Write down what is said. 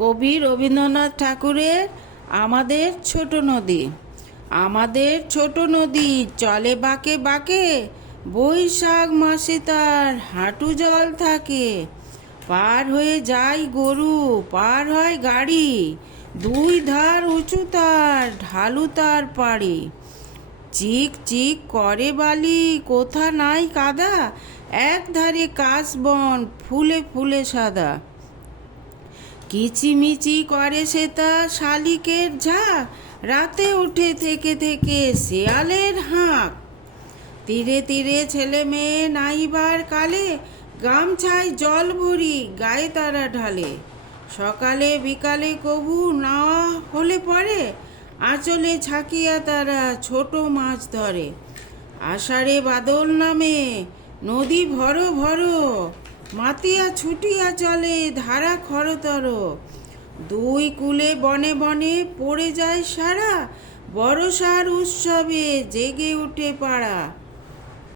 কবি রবীন্দ্রনাথ ঠাকুরের আমাদের ছোট নদী। আমাদের ছোট নদী চলে বাঁকে বাঁকে, বৈশাখ মাসে তার হাঁটু জল থাকে। পার হয়ে যায় গরু, পার হয় গাড়ি, দুই ধার উঁচু তার ঢালু তার পাড়ি। চিক চিক করে বালি, কোথা নাই কাদা এক ধারে কাশবন ফুলে ফুলে সাদা। কিচিমিচি করে সে তা শালিকের ঝা। রাতে উঠে থেকে থেকে শেয়ালের হাঁক। তীরে তীরে ছেলে মেয়ে নাইবার কালে গামছায় জল ভরি গায়ে তারা ঢালে। সকালে বিকালে কবু না হলে পরে আঁচলে ছাকিয়া তারা ছোট মাছ ধরে। আষাঢ়ে বাদল নামে নদী ভরো ভরো মাতিয়া ছুটিয়া চলে ধারা খরতর। দুই কুলে বনে বনে পড়ে যায় সারা বড়সার উৎসবে জেগে উঠে পাড়া।